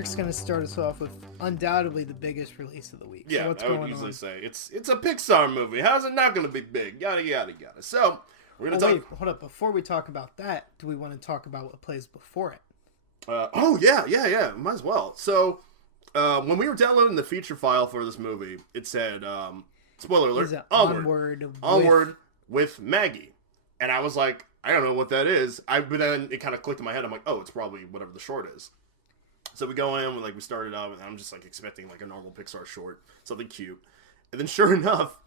Eric's going to start us off with undoubtedly the biggest release of the week. Yeah, so what's I would going usually on? say it's a Pixar movie. How's it not going to be big? Yada yada yada. So we're going to Wait, hold up. Before we talk about that, do we want to talk about what plays before it? Yeah. Might as well. So when we were downloading the feature file for this movie, it said spoiler alert: Onward with Maggie, and I was like, I don't know what that is. But then it kind of clicked in my head. I'm like, oh, it's probably whatever the short is. So we go in, we started out, and I'm just like expecting like a normal Pixar short, something cute. And then sure enough,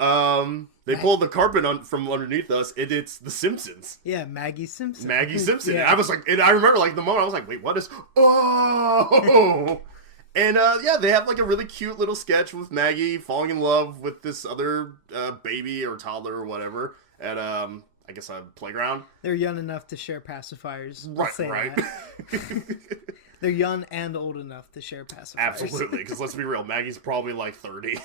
they pulled the carpet from underneath us, and it's The Simpsons. Yeah, Maggie Simpson. Maggie Simpson. Yeah. And I was like, and I remember like the moment I was like, wait, what is? Oh. And they have like a really cute little sketch with Maggie falling in love with this other baby or toddler or whatever at I guess a playground. They're young enough to share pacifiers. Right. They're young and old enough to share pacifiers. Absolutely, because let's be real, Maggie's probably like 30.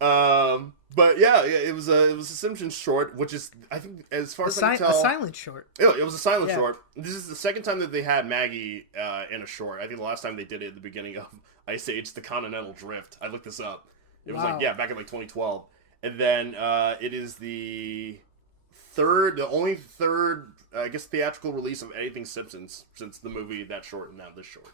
But yeah, it was a Simpsons short, which is, I think, as far as I can tell, a silent short. Yeah, it was a silent short. This is the second time that they had Maggie in a short. I think the last time they did it at the beginning of Ice Age: The Continental Drift. I looked this up. It was back in like 2012, and then it is the only third, I guess, theatrical release of anything Simpsons since the movie that short and now this short.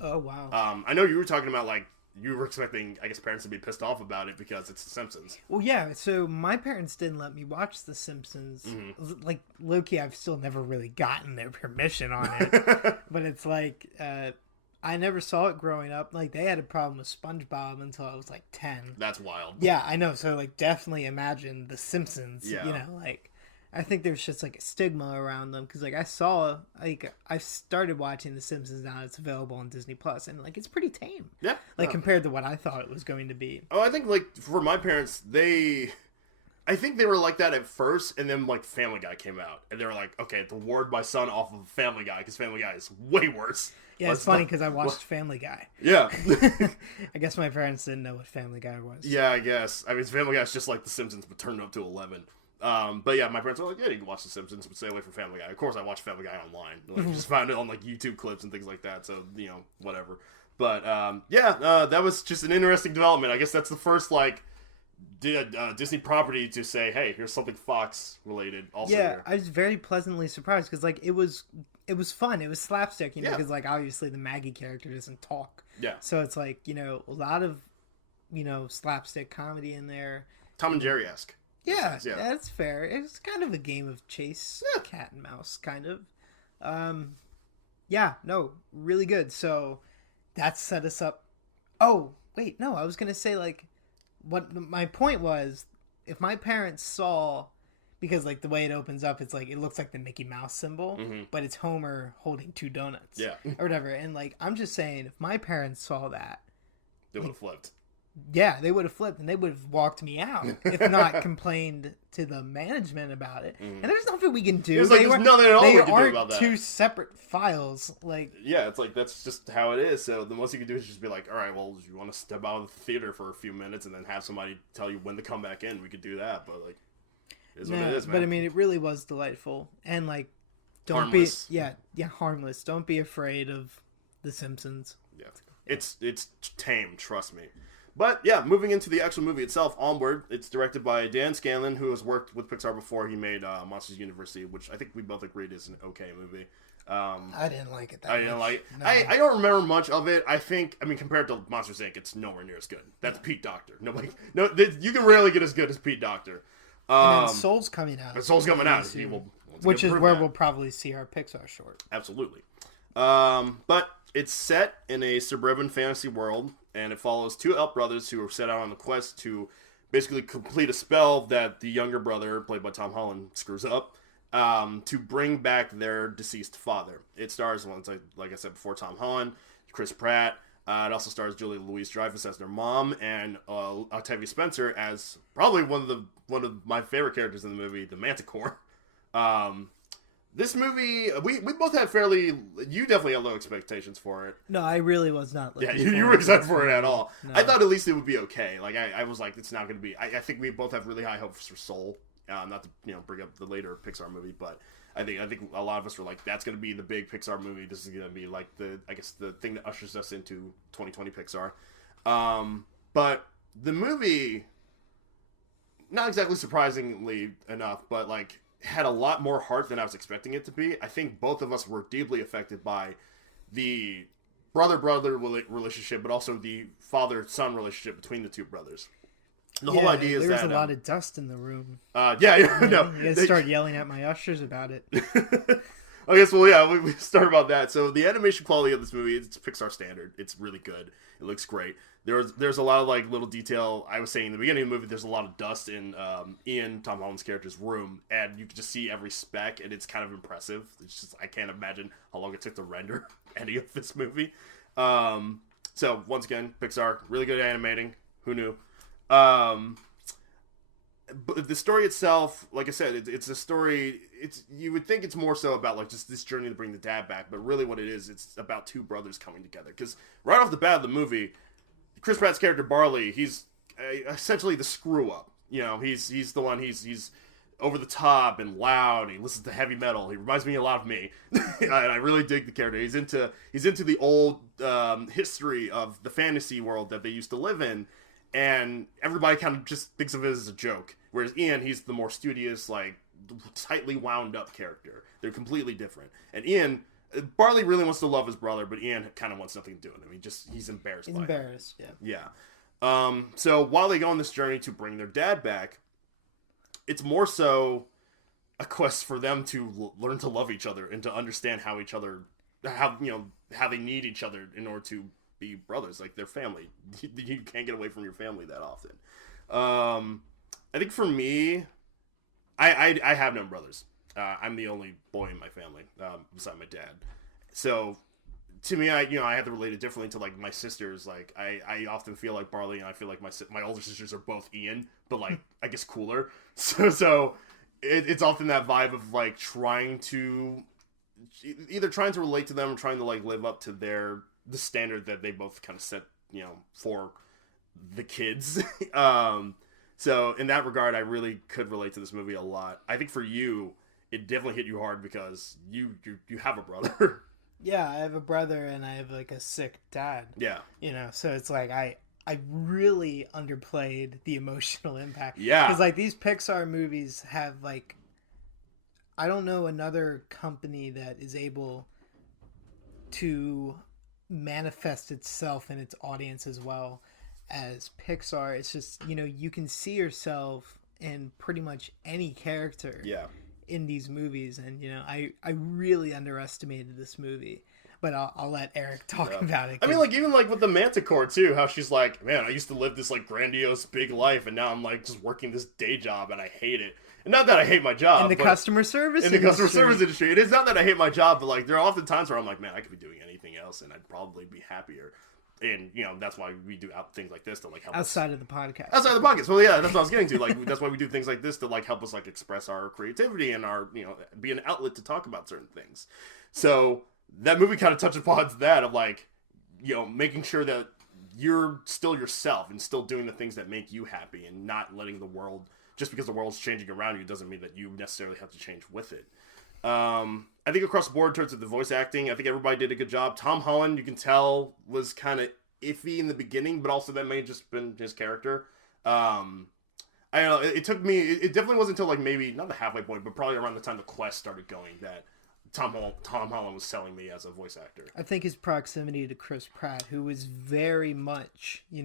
Oh wow. I know you were talking about like you were expecting, I guess, parents to be pissed off about it because it's The Simpsons. Well, yeah. So my parents didn't let me watch The Simpsons. Mm-hmm. Like low-key, I've still never really gotten their permission on it. But it's like I never saw it growing up. Like they had a problem with SpongeBob until I was like 10. That's wild. Yeah, I know. So like, definitely imagine The Simpsons. Yeah. You know, like. I think there's just like a stigma around them because like I started watching The Simpsons now. It's available on Disney Plus, and like it's pretty tame. Yeah, compared to what I thought it was going to be. Oh, I think like for my parents, I think they were like that at first, and then like Family Guy came out, and they were like, okay, to ward my son off of Family Guy because Family Guy is way worse. Yeah, it's funny because I watched Family Guy. Yeah. I guess my parents didn't know what Family Guy was. Yeah, I guess. I mean, Family Guy is just like The Simpsons, but turned up to 11. But yeah, my parents were like, yeah, you can watch The Simpsons, but stay away from Family Guy. Of course, I watch Family Guy online. Like, just found it on like YouTube clips and things like that. So, whatever. But that was just an interesting development. I guess that's the first like Disney property to say, hey, here's something Fox related. Also, here. I was very pleasantly surprised because like it was fun. It was slapstick, because like obviously the Maggie character doesn't talk. Yeah. So it's like a lot of slapstick comedy in there. Tom and Jerry-esque. Yeah, that's fair. It's kind of a game of chase, cat and mouse, kind of. Really good. So that set us up. Oh, wait, no, I was going to say, like, what my point was, if my parents saw, because, like, the way it opens up, it's like, it looks like the Mickey Mouse symbol, but it's Homer holding 2 donuts. Yeah. Or whatever. And, like, I'm just saying, if my parents saw that, they would have flipped. Yeah, they would have flipped and they would have walked me out, if not complained to the management about it. And there's nothing we can do. There's nothing at all we can do about that. 2 separate files. Like, yeah, it's like that's just how it is. So the most you can do is just be like, all right, well, if you want to step out of the theater for a few minutes and then have somebody tell you when to come back in, we could do that. But like, it's what it is, man. But I mean, it really was delightful and like, harmless. Harmless. Don't be afraid of The Simpsons. Yeah, it's tame. Trust me. But yeah, moving into the actual movie itself, Onward. It's directed by Dan Scanlon, who has worked with Pixar before. He made Monsters University, which I think we both agreed is an okay movie. I didn't like it that much. I didn't like it. No. I don't remember much of it. I mean, compared to Monsters Inc., it's nowhere near as good. That's Pete Docter. You can rarely get as good as Pete Docter. And then Soul's coming out. Soul's coming out. Which is where we'll probably see our Pixar short. Absolutely. But it's set in a suburban fantasy world, and it follows 2 elf brothers who are set out on a quest to basically complete a spell that the younger brother, played by Tom Holland, screws up, to bring back their deceased father. It stars, like I said before, Tom Holland, Chris Pratt. It also stars Julia Louis-Dreyfus as their mom, and Octavia Spencer as probably one of my favorite characters in the movie, the Manticore. This movie, we both had you definitely had low expectations for it. No, I really was not. Yeah, you were excited for it at all. No. I thought at least it would be okay. Like, I was like, it's not going to be... I think we both have really high hopes for Soul. Not to bring up the later Pixar movie, but I think a lot of us were like, that's going to be the big Pixar movie. This is going to be like the thing that ushers us into 2020 Pixar. But the movie, not exactly surprisingly enough, but like had a lot more heart than I was expecting it to be. I think both of us were deeply affected by the brother-brother relationship, but also the father-son relationship between the two brothers. The whole idea is that... There's a lot of dust in the room. No. You gotta start yelling at my ushers about it. Okay, so we start about that. So the animation quality of this movie, it's Pixar standard. It's really good. It looks great. There's a lot of like little detail. I was saying in the beginning of the movie, there's a lot of dust in Tom Holland's character's room, and you can just see every speck, and it's kind of impressive. It's just, I can't imagine how long it took to render any of this movie. So once again, Pixar, really good at animating. Who knew? But the story itself, like I said, it's a story. You would think it's more so about like just this journey to bring the dad back, but really what it is, it's about two brothers coming together. Because right off the bat of the movie, Chris Pratt's character Barley, he's essentially the screw up. You know, he's the one. He's over the top and loud. He listens to heavy metal. He reminds me a lot of me, and I really dig the character. He's into the old history of the fantasy world that they used to live in. And everybody kind of just thinks of it as a joke. Whereas Ian, he's the more studious, like, tightly wound up character. They're completely different. And Ian, Barley really wants to love his brother, but Ian kind of wants nothing to do with him. He's embarrassed by him. Yeah. So while they go on this journey to bring their dad back, it's more so a quest for them to learn to love each other and to understand how they need each other in order to be brothers, like their family. You can't get away from your family that often. I think for me, I have no brothers. I'm the only boy in my family, beside my dad. So to me, I have to relate it differently to like my sisters. Like I often feel like Barley, and I feel like my older sisters are both Ian, but like I guess cooler. So it's often that vibe of like trying to relate to them, or trying to like live up to the standard that they both kind of set, for the kids. So in that regard, I really could relate to this movie a lot. I think for you, it definitely hit you hard because you have a brother. Yeah, I have a brother and I have like a sick dad. Yeah. So it's like I really underplayed the emotional impact. Yeah. Because like these Pixar movies have like, I don't know another company that is able to manifest itself in its audience as well as Pixar. It's just, you can see yourself in pretty much any character in these movies, and I really underestimated this movie, but I'll let Eric talk about it. I mean, like, even like with the Manticore too, how she's like, man, I used to live this like grandiose big life, and now I'm like just working this day job and I hate it. And not that I hate my job in the customer service industry. It is not that I hate my job, but like there are often times where I'm like, man, I could be doing anything else and I'd probably be happier. And that's why we do things like this to like help outside of the podcast. Outside of the podcast. Well, yeah, that's what I was getting to. Like that's why we do things like this to like help us like express our creativity and our be an outlet to talk about certain things. So that movie kind of touches upon that of like making sure that you're still yourself and still doing the things that make you happy and not letting the world, just because the world's changing around you doesn't mean that you necessarily have to change with it. I think across the board in terms of the voice acting, I think everybody did a good job. Tom Holland, you can tell, was kind of iffy in the beginning, but also that may have just been his character. I don't know, it took me, it definitely wasn't until like maybe, not the halfway point, but probably around the time the quest started going that Tom Holland was selling me as a voice actor. I think his proximity to Chris Pratt, who was very much, you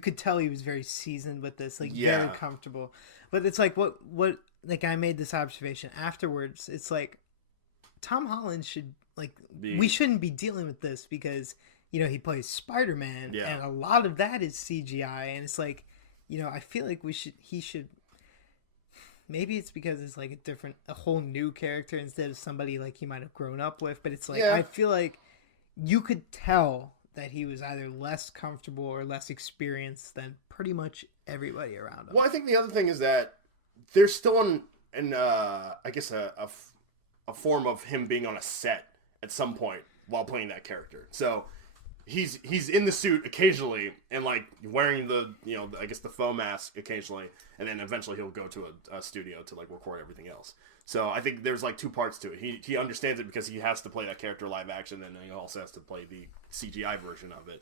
could tell he was very seasoned with this, like very comfortable. But it's like what like I made this observation afterwards. It's like Tom Holland should we shouldn't be dealing with this because he plays Spider-Man and a lot of that is CGI, and it's like I feel like he should. Maybe it's because it's like a whole new character instead of somebody like he might have grown up with. But it's like I feel like you could tell that he was either less comfortable or less experienced than pretty much everybody around him. Well, I think the other thing is that there's still I guess a form of him being on a set at some point while playing that character. So he's in the suit occasionally and like wearing the I guess the faux mask occasionally, and then eventually he'll go to a studio to like record everything else. So I think there's like two parts to it. He understands it because he has to play that character live action, and then he also has to play the CGI version of it.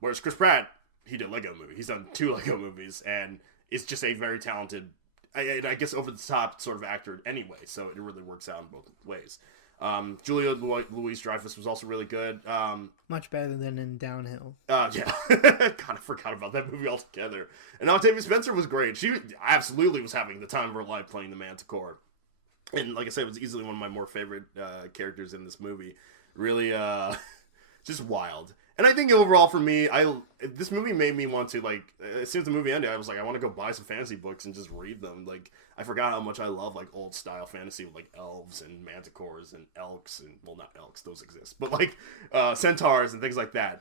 Whereas Chris Pratt, he did Lego movie. He's done 2 Lego movies, and is just a very talented, I guess, over the top sort of actor anyway. So it really works out in both ways. Julia Louis-Dreyfus was also really good. Much better than in Downhill. Yeah. God, I forgot about that movie altogether. And Octavia Spencer was great. She absolutely was having the time of her life playing the Manticore. And like I said, it was easily one of my more favorite characters in this movie. Really, just wild. And I think overall for me, this movie made me want to, like, as soon as the movie ended, I was like, I want to go buy some fantasy books and just read them. Like, I forgot how much I love, like, old style fantasy with, like, elves and manticores and elks and, well, not elks, those exist, but, like, centaurs and things like that.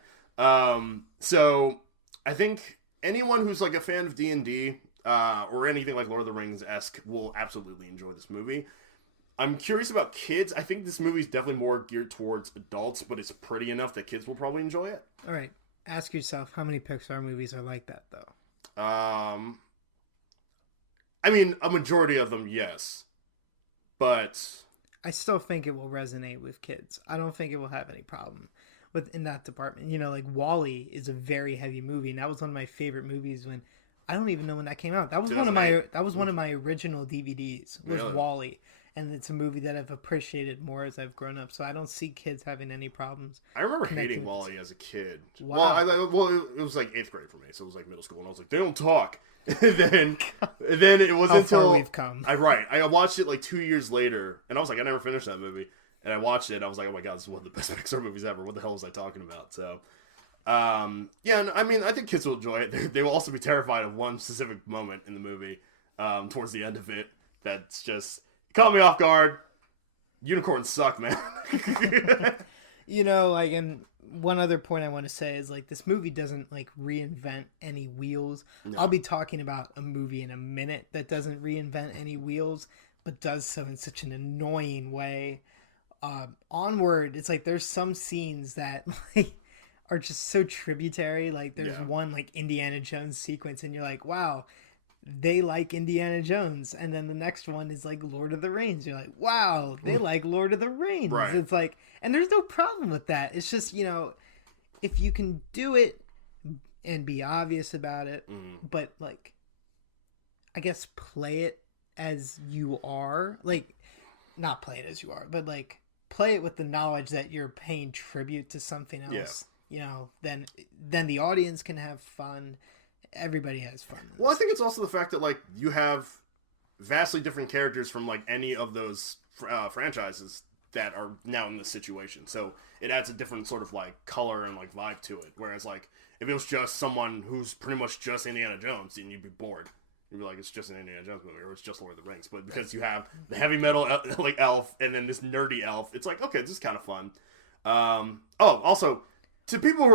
So I think anyone who's, like, a fan of D&D, or anything like Lord of the Rings-esque will absolutely enjoy this movie. I'm curious about kids. I think this movie's definitely more geared towards adults, but it's pretty enough that kids will probably enjoy it. All right. Ask yourself, how many Pixar movies are like that, though? I mean, a majority of them, yes. But I still think it will resonate with kids. I don't think it will have any problem in that department. You know, like WALL-E is a very heavy movie, and that was one of my favorite movies when I don't even know when that came out. That was one of my original DVDs. Was Really? WALL-E. And it's a movie that I've appreciated more as I've grown up. So I don't see kids having any problems. I remember hating WALL-E as a kid. Wow. It was like 8th grade for me, so it was like middle school, and I was like, they don't talk. And then it wasn't until we've come. I watched it like 2 years later, and I was like, I never finished that movie. And I watched it, and I was like, oh my god, this is one of the best Pixar movies ever. What the hell was I talking about? So, yeah, and I mean, I think kids will enjoy it. They will also be terrified of one specific moment in the movie, towards the end of it. That's just caught me off guard. Unicorns suck, man. You know, like, and one other point I want to say is, like, this movie doesn't, like, reinvent any wheels. No. I'll be talking about a movie in a minute that doesn't reinvent any wheels, but does so in such an annoying way. Onward, it's like there's some scenes that, like, are just so tributary. Like, there's one, like, Indiana Jones sequence, and you're like, wow, they like Indiana Jones. And then the next one is like Lord of the Rings. You're like, wow, they like Lord of the Rings. Right. It's like, and there's no problem with that. It's just, you know, if you can do it and be obvious about it, but, like, I guess play it as you are. Like, not play it as you are, but, like, play it with the knowledge that you're paying tribute to something else. You know, then the audience can have fun. Everybody has fun. Well, I think it's also the fact that, like, you have vastly different characters from, like, any of those franchises that are now in this situation. So it adds a different sort of, like, color and, like, vibe to it. Whereas, like, if it was just someone who's pretty much just Indiana Jones, then you'd be bored. You'd be like, it's just an Indiana Jones movie, or it's just Lord of the Rings. But because you have the heavy metal, like, elf, and then this nerdy elf, it's like, okay, this is kind of fun. Also, to people who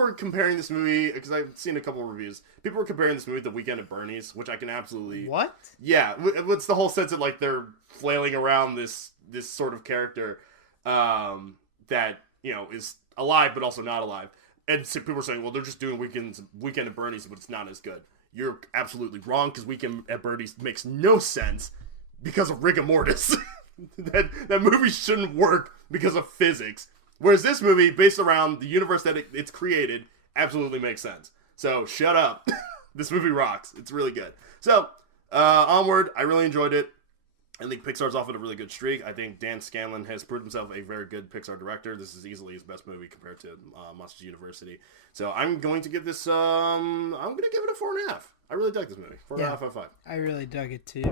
are comparing this movie, because I've seen a couple of reviews, people are comparing this movie to Weekend at Bernie's, which I can absolutely... What? Yeah, what's the whole sense that, like, they're flailing around this sort of character that, you know, is alive but also not alive. And so people are saying, well, they're just doing Weekend at Bernie's, but it's not as good. You're absolutely wrong, because Weekend at Bernie's makes no sense because of rigor mortis. that movie shouldn't work because of physics. Whereas this movie, based around the universe that it's created, absolutely makes sense. So, shut up. This movie rocks. It's really good. So, Onward, I really enjoyed it. I think Pixar's off at a really good streak. I think Dan Scanlon has proved himself a very good Pixar director. This is easily his best movie compared to Monsters University. So, I'm going to give this, I'm going to give it a 4.5. I really dug this movie. 4.5 out of 5. I really dug it too.